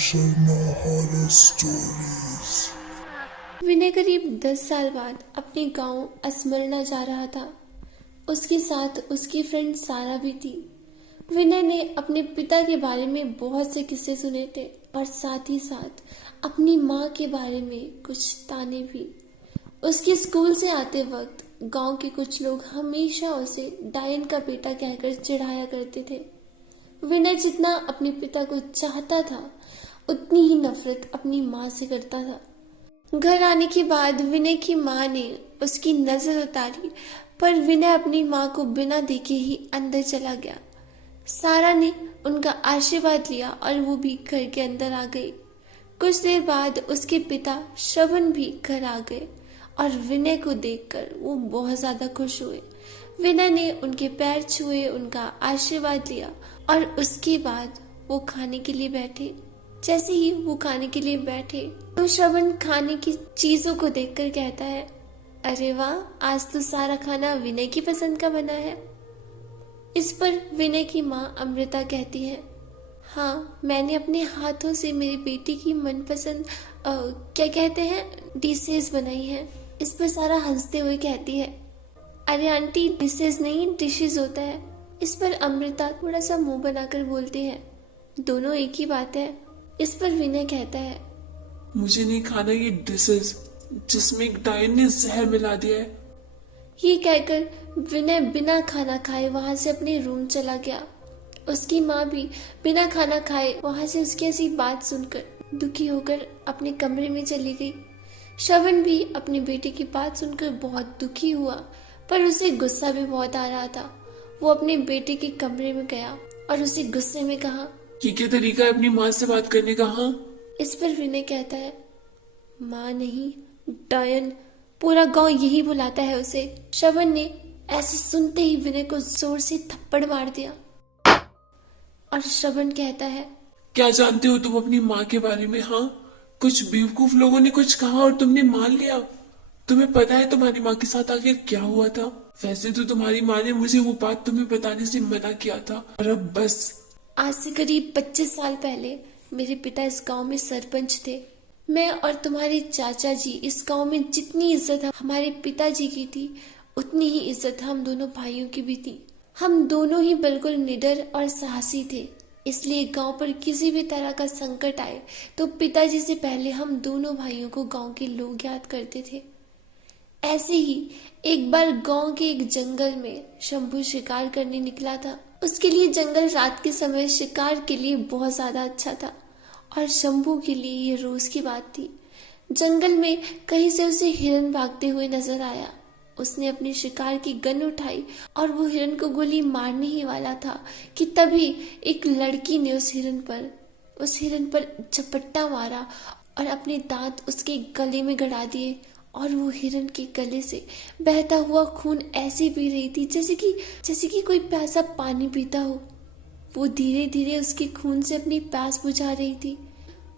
Sharma horror stories. विनय करीब 10 साल बाद अपने गांव असमरना जा रहा था। उसके साथ उसकी फ्रेंड सारा भी थी। विनय ने अपने पिता के बारे में बहुत से किस्से सुने थे और साथ ही साथ अपनी माँ के बारे में कुछ ताने भी। उसके स्कूल से आते वक्त गांव के कुछ लोग हमेशा उसे डायन का बेटा कहकर चिढ़ाया करते थे। विनय जितना अपने पिता को चाहता था उतनी ही नफरत अपनी माँ से करता था। घर आने के बाद विनय की माँ ने उसकी नजर उतारी, पर विनय अपनी माँ को बिना देखे ही अंदर चला गया। सारा ने उनका आशीर्वाद लिया और वो भी घर के अंदर आ गई। कुछ देर बाद उसके पिता श्रवण भी घर आ गए और विनय को देखकर वो बहुत ज्यादा खुश हुए। विनय ने उनके पैर छुए, उनका आशीर्वाद लिया और उसके बाद वो खाने के लिए बैठे। जैसे ही वो खाने के लिए बैठे तो श्रवण खाने की चीजों को देखकर कहता है, अरे वाह, आज तो सारा खाना विनय की पसंद का बना है। इस पर विनय की माँ अमृता कहती है, हाँ, मैंने अपने हाथों से मेरी बेटी की मनपसंद क्या कहते हैं, डिशेज बनाई है। इस पर सारा हंसते हुए कहती है, अरे आंटी, डिशेज नहीं डिशेज होता है। इस पर अमृता थोड़ा सा मुंह बनाकर बोलती है, दोनों एक ही बात है। इस पर विनय कहता है, मुझे नहीं खाना ये डिशेज जिसमें एक डायन ने जहर मिला दिया है। ये कहकर विनय बिना खाना खाए वहां से अपने रूम चला गया। उसकी माँ भी बिना खाना खाए वहां से उसकी ऐसी बात सुनकर दुखी होकर अपने कमरे में चली गई। श्रवण भी अपनी बेटी की बात सुनकर बहुत दुखी हुआ, पर उसे गुस्सा भी बहुत आ रहा था। वो अपने बेटे के कमरे में गया और उसे गुस्से में कहा, ये क्या तरीका है अपनी माँ से बात करने का? हाँ, इस पर विनय कहता है, माँ नहीं, डायन। पूरा गांव यही बुलाता है उसे। श्रवण ने ऐसे सुनते ही विनय को जोर से थप्पड़ मार दिया और श्रवण कहता है, क्या जानते हो तुम अपनी माँ के बारे में? हाँ, कुछ बेवकूफ लोगों ने कुछ कहा और तुमने मान लिया। तुम्हें पता है तुम्हारी माँ के साथ आखिर क्या हुआ था? वैसे तो तुम्हारी माँ ने मुझे वो बात तुम्हें बताने से मना किया था, और अब बस। आज से करीब 25 साल पहले मेरे पिता इस गांव में सरपंच थे। मैं और तुम्हारे चाचा जी इस गांव में जितनी इज्जत हमारे पिताजी की थी, उतनी ही इज्जत हम दोनों भाइयों की भी थी। हम दोनों ही बिल्कुल निडर और साहसी थे, इसलिए गांव पर किसी भी तरह का संकट आए तो पिताजी से पहले हम दोनों भाइयों को गांव के लोग याद करते थे। ऐसे ही एक बार गांव के एक जंगल में शंभू शिकार करने निकला था। उसके लिए जंगल रात के समय शिकार के लिए बहुत ज्यादा अच्छा था और शंभू के लिए ये रोज की बात थी। जंगल में कहीं से उसे हिरन भागते हुए नजर आया। उसने अपनी शिकार की गन उठाई और वो हिरन को गोली मारने ही वाला था कि तभी एक लड़की ने उस हिरन पर झपट्टा मारा और अपने दांत उसके गले में गड़ा दिए और वो हिरन के गले से बहता हुआ खून ऐसे पी रही थी जैसे कि कोई प्यासा पानी पीता हो। वो धीरे धीरे उसके खून से अपनी प्यास बुझा रही थी।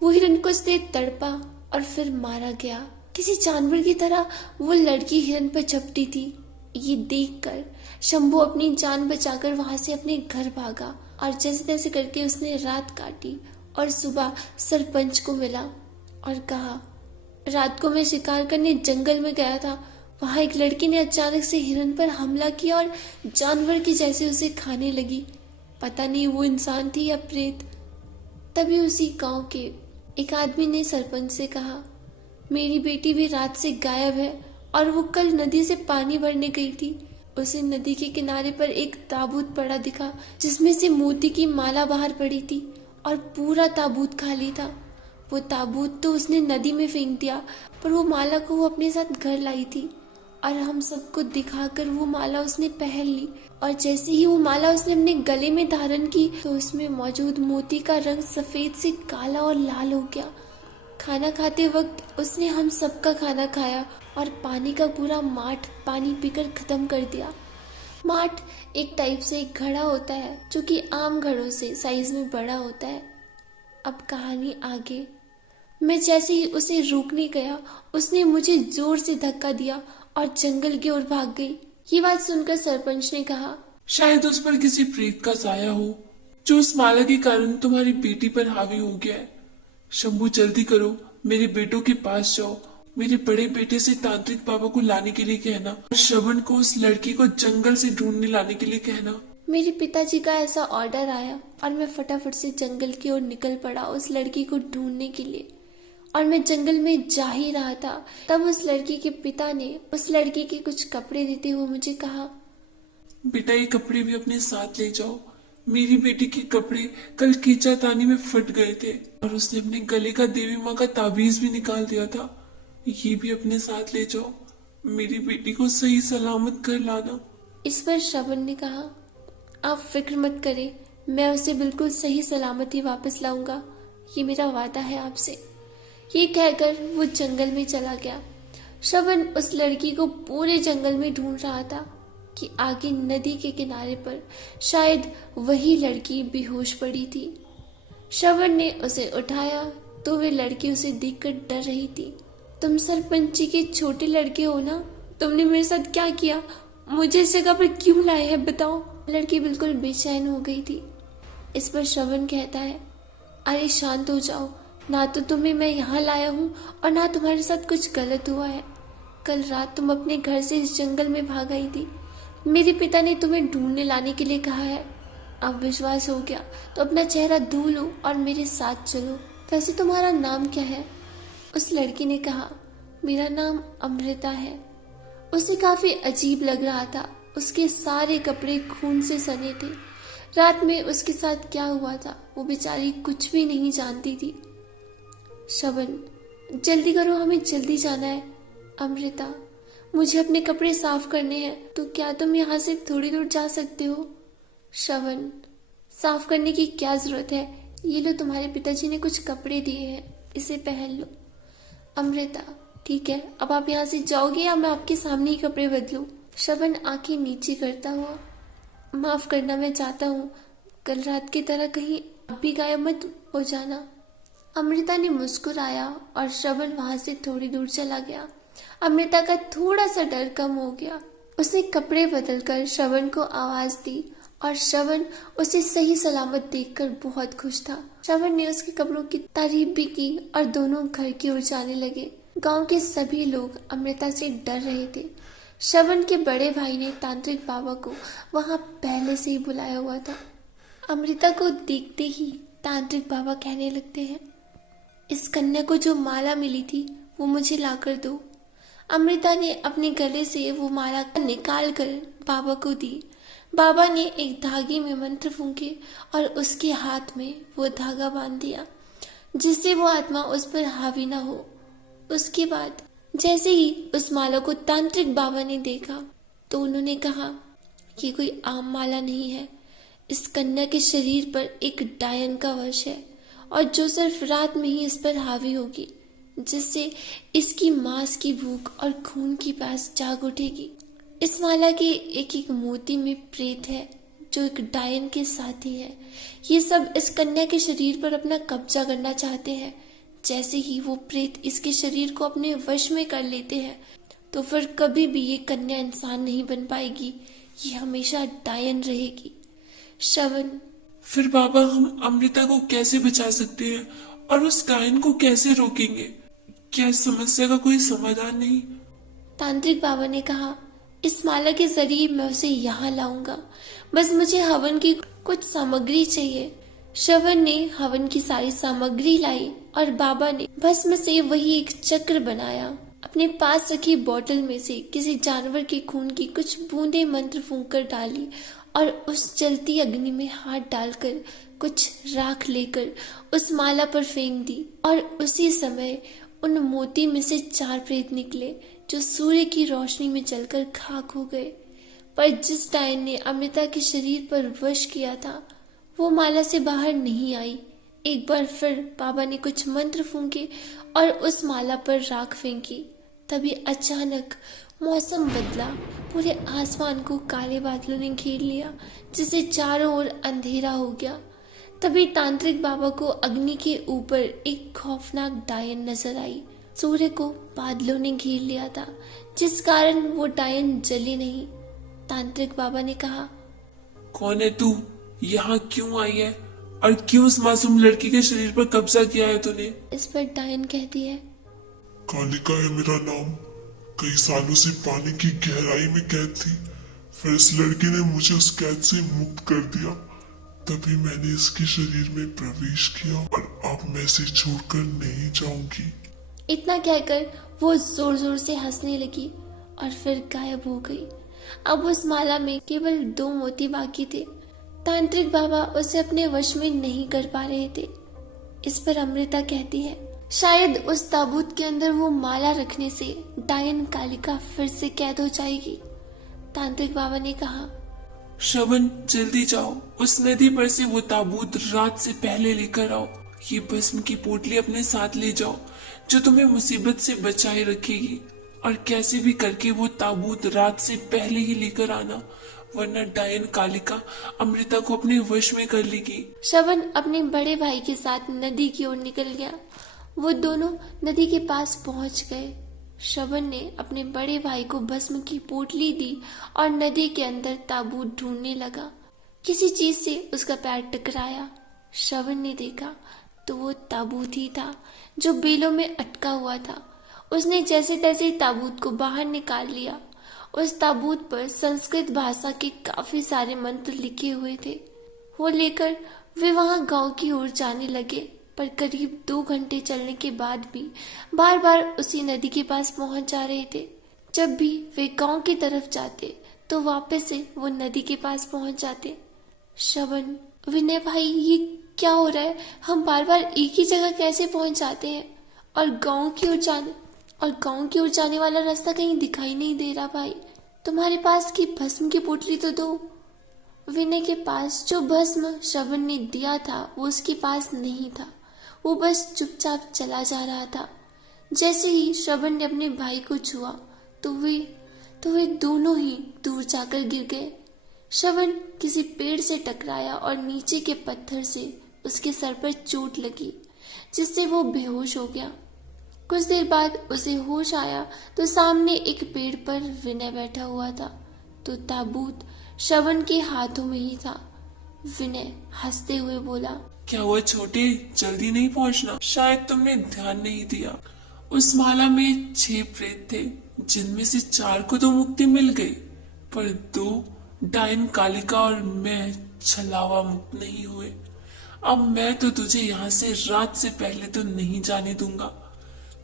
वो हिरन कुछ देर तड़पा और फिर मारा गया। किसी जानवर की तरह वो लड़की हिरन पर झपटी थी। ये देखकर शंभू अपनी जान बचाकर वहां से अपने घर भागा और जैसे तैसे करके उसने रात काटी और सुबह सरपंच को मिला और कहा, रात को मैं शिकार करने जंगल में गया था। वहां एक लड़की ने अचानक से हिरन पर हमला किया और जानवर की जैसे उसे खाने लगी। पता नहीं वो इंसान थी या प्रेत। तभी उसी गांव के एक आदमी ने सरपंच से कहा, मेरी बेटी भी रात से गायब है और वो कल नदी से पानी भरने गई थी। उसे नदी के किनारे पर एक ताबूत पड़ा दिखा जिसमें से मोती की माला बाहर पड़ी थी और पूरा ताबूत खाली था। वो ताबूत तो उसने नदी में फेंक दिया, पर वो माला को वो अपने साथ घर लाई थी और हम सबको दिखाकर वो माला उसने पहन ली। और जैसे ही वो माला उसने अपने गले में धारण की तो उसमें मौजूद मोती का रंग सफेद से काला और लाल हो गया। खाना खाते वक्त उसने हम सबका खाना खाया और पानी का पूरा माठ पानी पीकर खत्म कर दिया। माठ एक टाइप से एक घड़ा होता है जो कि आम घड़ों से साइज में बड़ा होता है। अब कहानी आगे। मैं जैसे ही उसे रोकने गया, उसने मुझे जोर से धक्का दिया और जंगल की ओर भाग गई। ये बात सुनकर सरपंच ने कहा, शायद उस पर किसी प्रेत का साया हो जो उस माला के कारण तुम्हारी बेटी पर हावी हो गया है। शंभू जल्दी करो, मेरे बेटों के पास जाओ, मेरे बड़े बेटे से तांत्रिक बाबा को लाने के लिए कहना और श्रवण को उस लड़की को जंगल से ढूंढने लाने के लिए कहना। मेरे पिताजी का ऐसा ऑर्डर आया और मैं फटाफट से जंगल की ओर निकल पड़ा उस लड़की को ढूंढने के लिए। और मैं जंगल में जा ही रहा था, तब उस लड़की के पिता ने उस लड़की के कुछ कपड़े देते हुए मुझे कहा, बेटा ये कपड़े भी अपने साथ ले जाओ। मेरी बेटी के कपड़े कल खींचातानी में फट गए थे और उसने अपने गले का देवी माँ का ताबीज भी निकाल दिया था। ये भी अपने साथ ले जाओ, मेरी बेटी को सही सलामत कर लाना। इस पर श्रवण ने कहा, आप फिक्र मत करें, मैं उसे बिल्कुल सही सलामत ही वापस लाऊंगा, ये मेरा वादा है आपसे। ये कहकर वो जंगल में चला गया। श्रवण उस लड़की को पूरे जंगल में ढूंढ रहा था कि आगे नदी के किनारे पर शायद वही लड़की बेहोश पड़ी थी। श्रवण ने उसे उठाया तो वे लड़की उसे देखकर डर रही थी। तुम सरपंच जी के छोटे लड़के हो ना, तुमने मेरे साथ क्या किया, मुझे इस जगह पर क्यों लाए हैं बताओ। लड़की बिल्कुल बेचैन हो गई थी। इस पर श्रवण कहता है, अरे शांत हो जाओ, ना तो तुम्हें मैं यहाँ लाया हूँ और ना तुम्हारे साथ कुछ गलत हुआ है। कल रात तुम अपने घर से इस जंगल में भाग आई थी, मेरे पिता ने तुम्हें ढूंढने लाने के लिए कहा है। अब विश्वास हो गया तो अपना चेहरा धो लो और मेरे साथ चलो। वैसे तुम्हारा नाम क्या है? उस लड़की ने कहा, मेरा नाम अमृता है। उसे काफी अजीब लग रहा था, उसके सारे कपड़े खून से सने थे। रात में उसके साथ क्या हुआ था वो बेचारी कुछ भी नहीं जानती थी। श्रवण, जल्दी करो, हमें जल्दी जाना है। अमृता, मुझे अपने कपड़े साफ करने हैं, तो क्या तुम यहाँ से थोड़ी दूर जा सकते हो? श्रवण, साफ करने की क्या जरूरत है, ये लो तुम्हारे पिताजी ने कुछ कपड़े दिए हैं, इसे पहन लो। अमृता, ठीक है, अब आप यहाँ से जाओगे या मैं आपके सामने ही कपड़े बदलूं? श्रवण आंखें नीचे करता हुआ, माफ करना, मैं चाहता हूँ, कल रात की तरह कहीं अब भी गायब मत हो जाना। अमृता ने मुस्कुराया और श्रवण वहां से थोड़ी दूर चला गया। अमृता का थोड़ा सा डर कम हो गया। उसने कपड़े बदलकर श्रवण को आवाज दी और श्रवण उसे सही सलामत देखकर बहुत खुश था। श्रवण ने उसके कपड़ों की तारीफ भी की और दोनों घर की ओर जाने लगे। गांव के सभी लोग अमृता से डर रहे थे। श्रवण के बड़े भाई ने तांत्रिक बाबा को वहां पहले से ही बुलाया हुआ था। अमृता को देखते ही तांत्रिक बाबा कहने लगते हैं, इस कन्या को जो माला मिली थी वो मुझे लाकर दो। अमृता ने अपने गले से वो माला निकाल कर बाबा को दी। बाबा ने एक धागे में मंत्र फूंके और उसके हाथ में वो धागा बांध दिया, जिससे वो आत्मा उस पर हावी ना हो। उसके बाद जैसे ही उस माला को तांत्रिक बाबा ने देखा तो उन्होंने कहा, ये कोई आम माला नहीं है, इस कन्या के शरीर पर एक डायन का वश है और जो सिर्फ रात में ही इस पर हावी होगी, जिससे इसकी मांस की भूख और खून की प्यास जाग उठेगी। इस माला के एक एक मोती में प्रेत है जो एक डायन के साथी है। ये सब इस कन्या के शरीर पर अपना कब्जा करना चाहते हैं। जैसे ही वो प्रेत इसके शरीर को अपने वश में कर लेते हैं तो फिर कभी भी ये कन्या इंसान नहीं बन पाएगी, ये हमेशा डायन रहेगी। श्रवण, फिर बाबा हम अमृता को कैसे बचा सकते हैं और उस डायन को कैसे रोकेंगे? क्या इस समस्या का कोई समाधान नहीं? तांत्रिक बाबा ने कहा, इस माला के जरिए मैं उसे यहाँ लाऊंगा, बस मुझे हवन की कुछ सामग्री चाहिए। श्रवण ने हवन की सारी सामग्री लाई और बाबा ने भस्म से वही एक चक्र बनाया। अपने पास रखी बोतल में से किसी जानवर के खून की कुछ बूंदें मंत्र फूंक कर डाली और उस जलती अग्नि में हाथ डालकर कुछ राख लेकर उस माला पर फेंक दी और उसी समय उन मोती में से 4 प्रेत निकले जो सूर्य की रोशनी में जलकर खाक हो गए। पर जिस डायन ने अमृता के शरीर पर वश किया था वो माला से बाहर नहीं आई। एक बार फिर बाबा ने कुछ मंत्र फूंके और उस माला पर राख फेंकी। तभी अचानक मौसम बदला, पूरे आसमान को काले बादलों ने घेर लिया, जिससे चारों ओर अंधेरा हो गया। तभी तांत्रिक बाबा को अग्नि के ऊपर एक खौफनाक डायन नजर आई। सूर्य को बादलों ने घेर लिया था, जिस कारण वो डायन जली नहीं। तांत्रिक बाबा ने कहा, कौन है तू? यहाँ क्यों आई है और क्यों उस मासूम लड़की के शरीर पर कब्जा किया है तूने? इस पर डायन कहती है, कालिका है मेरा नाम। कई सालों से पानी की गहराई में कैद थी, फिर इस लड़की ने मुझे उस कैद से मुक्त कर दिया। तभी मैंने इसके शरीर में प्रवेश किया और अब मैं इसे छोड़कर नहीं जाऊंगी। इतना कहकर वो जोर जोर से हंसने लगी और फिर गायब हो गई। अब उस माला में केवल 2 मोती बाकी थे। तांत्रिक बाबा उसे अपने वश में नहीं कर पा रहे थे। इस पर अमृता कहती है, शायद उस ताबूत के अंदर वो माला रखने से डायन कालिका फिर से कैद हो जाएगी। तांत्रिक बाबा ने कहा, श्रवण जल्दी जाओ, उस नदी पर से वो ताबूत रात से पहले लेकर आओ। ये भस्म की पोटली अपने साथ ले जाओ जो तुम्हें मुसीबत से बचाए रखेगी, और कैसे भी करके वो ताबूत रात से पहले ही लेकर आना, वरना डायन कालिका अमृता को अपने वश में कर लेगी। श्रवण अपने बड़े भाई के साथ नदी की ओर निकल गया। वो दोनों नदी के पास पहुंच गए। श्रवण ने अपने बड़े भाई को भस्म की पोटली दी और नदी के अंदर ताबूत ढूंढने लगा। किसी चीज से उसका पैर टकराया। श्रवण ने देखा तो वो ताबूत ही था जो बेलों में अटका हुआ था। उसने जैसे तैसे ताबूत को बाहर निकाल लिया। उस ताबूत पर संस्कृत भाषा के काफी सारे मंत्र लिखे हुए थे। वो लेकर वे वहां गांव की ओर जाने लगे, पर करीब 2 घंटे चलने के बाद भी बार बार उसी नदी के पास पहुंच जा रहे थे। जब भी वे गांव की तरफ जाते तो वापस से वो नदी के पास पहुंच जाते। श्रवण, विनय भाई, ये क्या हो रहा है? हम बार बार एक ही जगह कैसे पहुंच जाते हैं? और गांव की ओर जाने वाला रास्ता कहीं दिखाई नहीं दे रहा। भाई, तुम्हारे पास की भस्म की पोटली तो दो। विनय के पास जो भस्म श्रवण ने दिया था वो उसके पास नहीं था। वो बस चुपचाप चला जा रहा था। जैसे ही श्रवण ने अपने भाई को छुआ तो वे दोनों ही दूर जाकर गिर गए। श्रवण किसी पेड़ से टकराया और नीचे के पत्थर से उसके सर पर चोट लगी, जिससे वो बेहोश हो गया। कुछ देर बाद उसे होश आया तो सामने एक पेड़ पर विनय बैठा हुआ था, तो ताबूत श्रवण के हाथों में ही था। विनय हंसते हुए बोला, क्या हुआ छोटे, जल्दी नहीं पहुंचना? शायद तुमने ध्यान नहीं दिया। उस माला में 6 प्रेत थे, जिनमें से 4 को तो मुक्ति मिल गई, पर 2 डायन कालिका और मैं छलावा मुक्त नहीं हुए। अब मैं तो तुझे यहाँ से रात से पहले तो नहीं जाने दूंगा।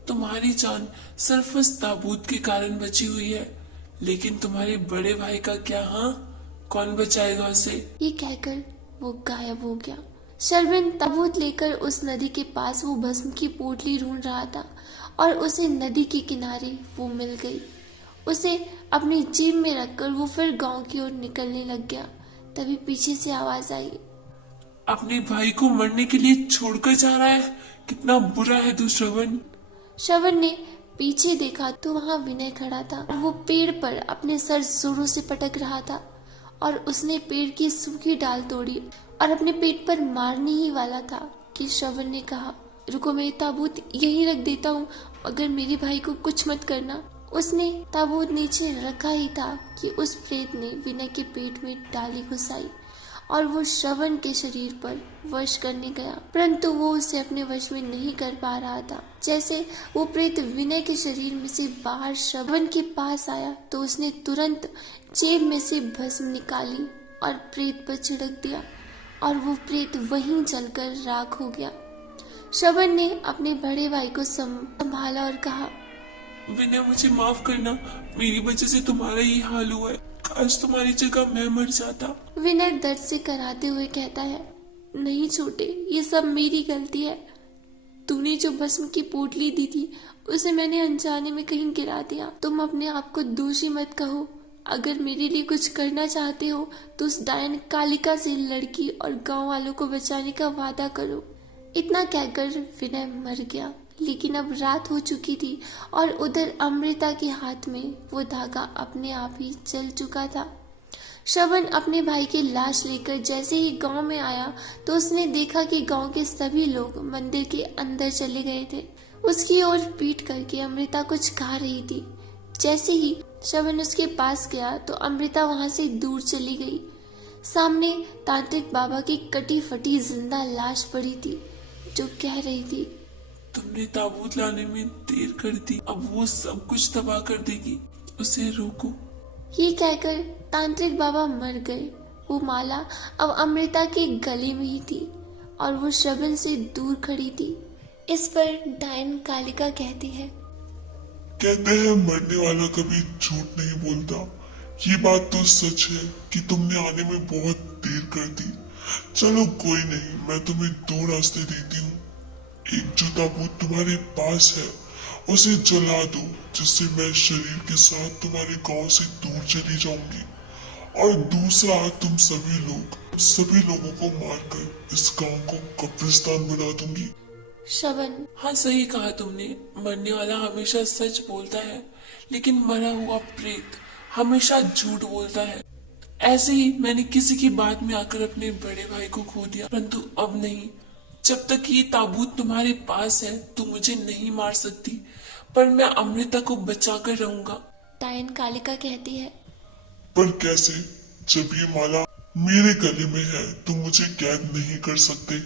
तुम्हारी जान सिर्फ उस ताबूत के कारण बची हुई है, लेकिन तुम्हारे बड़े भाई का क्या? हाँ, कौन बचाएगा उसे? ये कहकर वो गायब हो गया। श्रवण ताबूत लेकर उस नदी के पास वो भस्म की पोटली ढूंढ रहा था और उसे नदी के किनारे वो मिल गई। उसे अपनी जेब में रखकर वो फिर गांव की ओर निकलने लग गया। तभी पीछे से आवाज आई, अपने भाई को मरने के लिए छोड़कर जा रहा है? कितना बुरा है तू श्रवण। श्रवण ने पीछे देखा तो वहां विनय खड़ा था। वो पेड़ पर अपने सर जोरों से पटक रहा था और उसने पेड़ की सूखी डाल तोड़ी और अपने पेट पर मारने ही वाला था कि श्रवण ने कहा, रुको, मैं ताबूत यहीं रख देता हूँ, अगर मेरे भाई को कुछ मत करना। उसने ताबूत नीचे रखा ही था कि उस प्रेत ने विनय के पेट में डाली घुसाई और वो श्रवण के शरीर पर वश करने गया, परंतु वो उसे अपने वश में नहीं कर पा रहा था। जैसे वो प्रेत विनय के शरीर में से बाहर श्रवण के पास आया तो उसने तुरंत जेब में से भस्म निकाली और प्रेत पर छिड़क दिया और वो प्रेत वहीं जलकर राख हो गया। श्रवण ने अपने बड़े भाई को संभाला और कहा, विनय, मुझे माफ करना, मेरी वजह से तुम्हारा ही हाल हुआ है। काश तुम्हारी जगह मैं मर जाता। विनय दर्द से कराते हुए कहता है, नहीं छोटे, ये सब मेरी गलती है। तूने जो भस्म की पोटली दी थी उसे मैंने अनजाने में कहीं गिरा दिया। तुम अपने आप को दोषी मत कहो। अगर मेरे लिए कुछ करना चाहते हो तो उस डायन कालिका से लड़की और गांव वालों को बचाने का वादा करो। इतना कहकर विनय मर गया। लेकिन अब रात हो चुकी थी और उधर अमृता के हाथ में वो धागा अपने आप ही जल चुका था। श्रवण अपने भाई की लाश लेकर जैसे ही गांव में आया तो उसने देखा कि गांव के सभी लोग मंदिर के अंदर चले गए थे। उसकी ओर पीट करके अमृता कुछ खा रही थी। जैसे ही श्रवण उसके पास गया तो अमृता वहां से दूर चली गई। सामने तांत्रिक बाबा की कटी फटी जिंदा लाश पड़ी थी, जो कह रही थी, तुमने ताबूत लाने में देर कर दी, अब वो सब कुछ तबाह कर देगी, उसे रोको। ये कहकर तांत्रिक बाबा मर गए। वो माला अब अमृता के गले में ही थी और वो शबन से दूर खड़ी थी। इस पर डायन कालिका कहती है, कहते हैं मरने वाला कभी झूठ नहीं बोलता। ये बात तो सच है कि तुमने आने में बहुत देर कर दी। चलो कोई नहीं, मैं तुम्हें दो रास्ते देती हूँ। एक जो ताबूत तुम्हारे पास है उसे जला दो, जिससे मैं शरीर के साथ तुम्हारे गांव से दूर चली जाऊंगी। और दूसरा, तुम सभी लोगों को मारकर इस गांव को कब्रिस्तान बना दूंगी। शबन, हाँ सही कहा तुमने, मरने वाला हमेशा सच बोलता है, लेकिन मरा हुआ प्रेत हमेशा झूठ बोलता है। ऐसे ही मैंने किसी की बात में आकर अपने बड़े भाई को खो दिया, परंतु अब नहीं। जब तक ये ताबूत तुम्हारे पास है तुम मुझे नहीं मार सकती, पर मैं अमृता को बचा कर रहूंगा। डायन कालिका कहती है, पर कैसे? जब ये माला मेरे गले में है तुम मुझे कैद नहीं कर सकते,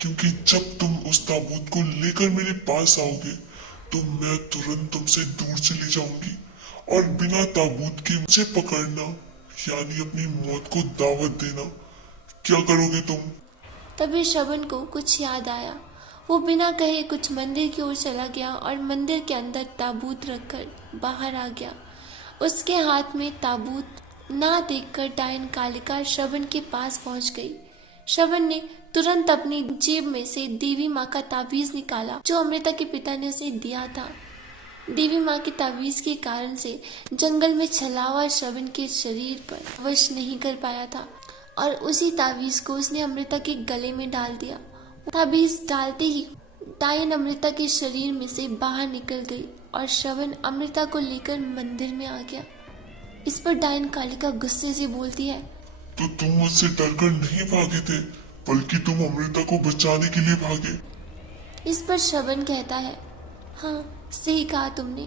क्योंकि जब तुम उस ताबूत को लेकर मेरे पास आओगे तो मैं तुरंत तुमसे दूर चली जाऊंगी और बिना ताबूत के मुझे पकड़ना, यानी अपनी मौत को दावत देना। क्या करोगे तुम? तभी शबन को कुछ याद आया। वो बिना कहे कुछ मंदिर की ओर चला गया और मंदिर के अंदर ताबूत रखकर बाहर आ गया। उसके हाथ में ताबूत ना देखकर डायन कालिका शबन के पास पहुंच गई। शबन ने तुरंत अपनी जेब में से देवी माँ का ताबीज निकाला, जो अमृता के पिता ने उसे दिया था। देवी माँ के ताबीज के कारण से जंगल में छलावा शबन के शरीर पर वश नहीं कर पाया था और उसी ताबीज को उसने अमृता के गले में डाल दिया। ताबीज डालते ही डायन अमृता के शरीर में से बाहर निकल गई और शबन अमृता को लेकर मंदिर में आ गया। इस पर डायन कालिका गुस्से से बोलती है, तो तुम मुझसे डरकर नहीं भागे थे, बल्कि तुम अमृता को बचाने के लिए भागे। इस पर शबन कहता है, हाँ सही कहा तुमने।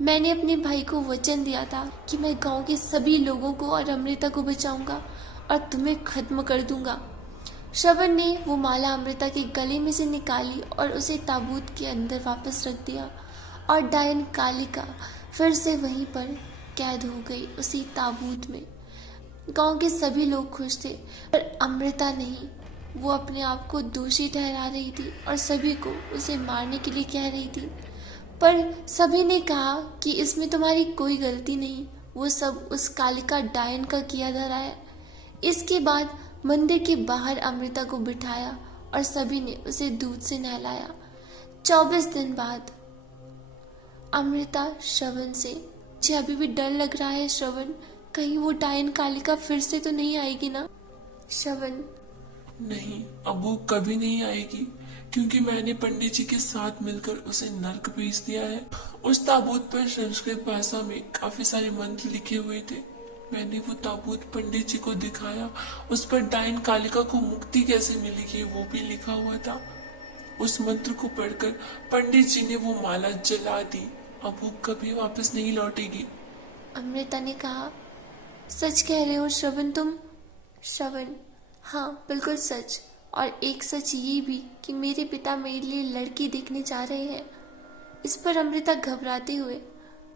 मैंने अपने भाई को वचन दिया था कि मैं गांव के सभी लोगों को और अमृता को बचाऊंगा और तुम्हें खत्म कर दूंगा। शबन ने वो माला अमृता के गले में से निकाली और उसे ताबूत के अंदर वापस रख दिया और डायन कालिका फिर से वहीं पर कैद हो गई, उसी ताबूत में। गांव के सभी लोग खुश थे, पर अमृता नहीं। वो अपने आप को दोषी ठहरा रही थी और सभी को उसे मारने के लिए कह रही थी, पर सभी ने कहा कि इसमें तुम्हारी कोई गलती नहीं, वो सब उस कालिका डायन का किया धरा है। इसके बाद मंदिर के बाहर अमृता को बिठाया और सभी ने उसे दूध से नहलाया। 24 दिन बाद अमृता श्रवण से, मुझे अभी भी डर लग रहा है श्रवण, कहीं वो डायन कालिका फिर से तो नहीं आएगी ना? श्रवण, नहीं, अब वो कभी नहीं आएगी, क्योंकि मैंने पंडित जी के साथ मिलकर उसे नर्क भेज दिया है। उस ताबूत पर संस्कृत भाषा में काफी सारे मंत्र लिखे हुए थे। मैंने वो ताबूत पंडित जी को दिखाया, उस पर डायन कालिका को मुक्ति कैसे मिलेगी वो भी लिखा हुआ था। उस मंत्र को पढ़कर पंडित जी ने वो माला जला दी। अब वो कभी वापस नहीं लौटेगी। अमृता ने कहा, सच कह रहे हो श्रवण तुम? श्रवण, हाँ बिल्कुल सच। और एक सच ये भी कि मेरे पिता मेरे लिए लड़की देखने जा रहे हैं। इस पर अमृता घबराते हुए,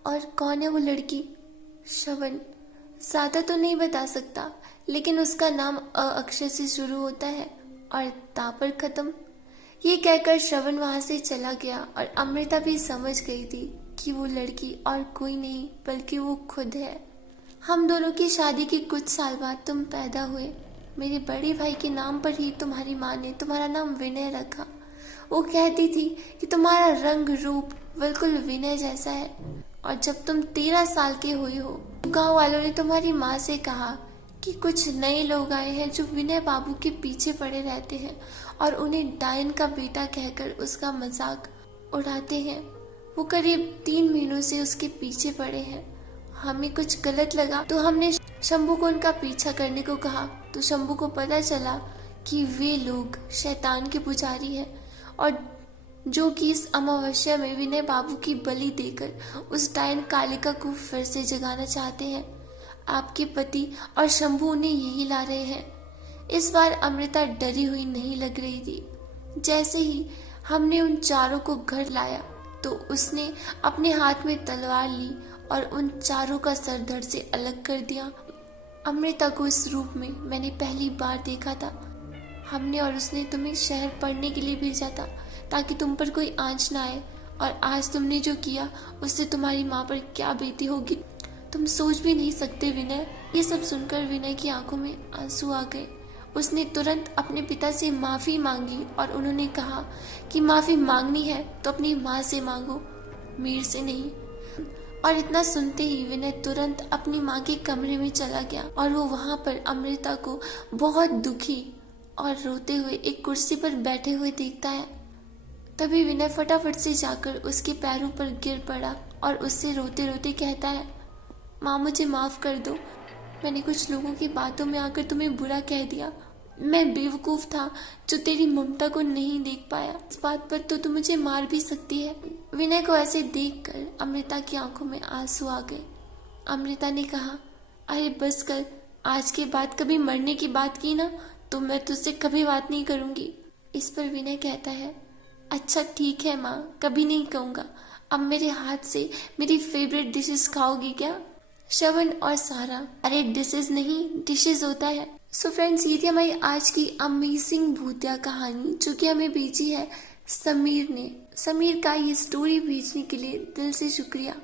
और कौन है वो लड़की? श्रवण, ज्यादा तो नहीं बता सकता, लेकिन उसका नाम अ अक्षर से शुरू होता है और ता पर खत्म। ये कहकर श्रवण वहां से चला गया और अमृता भी समझ गई थी कि वो लड़की और कोई नहीं बल्कि वो खुद है। हम दोनों की शादी के कुछ साल बाद तुम पैदा हुए। मेरे बड़े भाई के नाम पर ही तुम्हारी माँ ने तुम्हारा नाम विनय रखा। वो कहती थी कि तुम्हारा रंग रूप बिल्कुल विनय जैसा है। और जब तुम 13 साल के हुए हो, गांव वालों ने तुम्हारी माँ से कहा कि कुछ नए लोग आए हैं जो विनय बाबू के पीछे पड़े रहते हैं और उन्हें डायन का बेटा कहकर उसका मजाक उड़ाते हैं। वो करीब 3 महीनों से उसके पीछे पड़े हैं। हमें कुछ गलत लगा तो हमने शंभू को उनका पीछा करने को कहा, तो शंभू को पता चला कि वे लोग शैतान के पुजारी हैं और जो कि इस अमावस्या में विनय बाबू की बलि देकर उस डायन कालिका को फिर से जगाना चाहते हैं। आपके पति और शंभू उन्हें यही ला रहे हैं। इस बार अमृता डरी हुई नहीं लग रही थी। जैसे ही हमने उन चारों को घर लाया तो उसने अपने हाथ में तलवार ली और उन चारों का सर धड़ से अलग कर दिया। अमृता को इस रूप में मैंने पहली बार देखा था। हमने और उसने तुम्हें शहर पढ़ने के लिए भेजा था ताकि तुम पर कोई आंच ना आए, और आज तुमने जो किया उससे तुम्हारी माँ पर क्या बीती होगी तुम सोच भी नहीं सकते विनय। ये सब सुनकर विनय की आंखों में आंसू आ गए। उसने तुरंत अपने पिता से माफी मांगी और उन्होंने कहा कि माफी मांगनी है तो अपनी माँ से मांगो, मीर से नहीं। और इतना सुनते ही विनय तुरंत अपनी माँ के कमरे में चला गया और वो वहां पर अमृता को बहुत दुखी और रोते हुए एक कुर्सी पर बैठे हुए देखता है। तभी विनय फटाफट से जाकर उसके पैरों पर गिर पड़ा और उससे रोते रोते कहता है, माँ मुझे माफ कर दो, मैंने कुछ लोगों की बातों में आकर तुम्हें बुरा कह दिया। मैं बेवकूफ था जो तेरी ममता को नहीं देख पाया। इस बात पर तो तू मुझे मार भी सकती है। विनय को ऐसे देखकर अमृता की आंखों में आंसू आ गए। अमृता ने कहा, अरे बस कर, आज के बाद कभी मरने की बात की ना तो मैं तुझसे कभी बात नहीं करूंगी। इस पर विनय कहता है, अच्छा ठीक है माँ, कभी नहीं कहूँगा। अब मेरे हाथ से मेरी फेवरेट डिशेस खाओगी क्या? श्रवण और सारा, अरे डिशेस नहीं डिशेस होता है। सो फ्रेंड्स, ये थी हमारी आज की अमेजिंग भूतिया कहानी जो कि हमें भेजी है समीर ने। समीर का ये स्टोरी भेजने के लिए दिल से शुक्रिया।